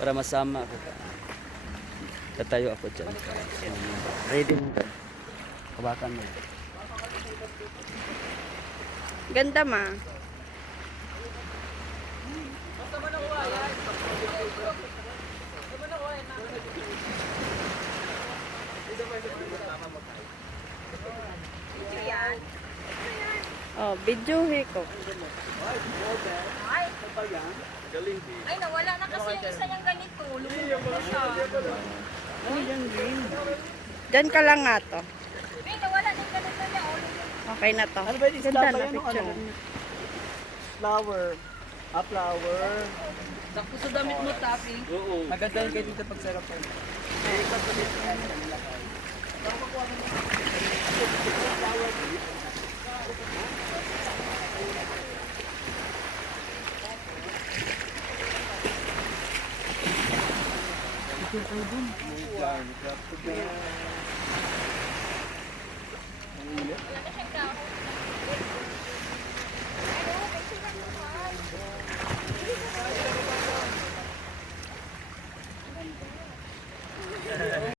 Para masama ako. Tatayo ako dyan. Ready mo ka. Kabakan mo. Ganda ma. Oh, videohe ko. Ay, nawala na kasi yung isa niyang ganito. Lumulog na siya. Ano yan, Green? Diyan ka lang nga to. Ay, nawala na yung ganito niya. Oh, lumulog. Okay na to. Ano ba yung Ganda isla na ba yan? picture. Flower. Ah, flower. Sakto sa damit mo, Tapi. Oo. Maganda yung kayo dito pag sarap yan.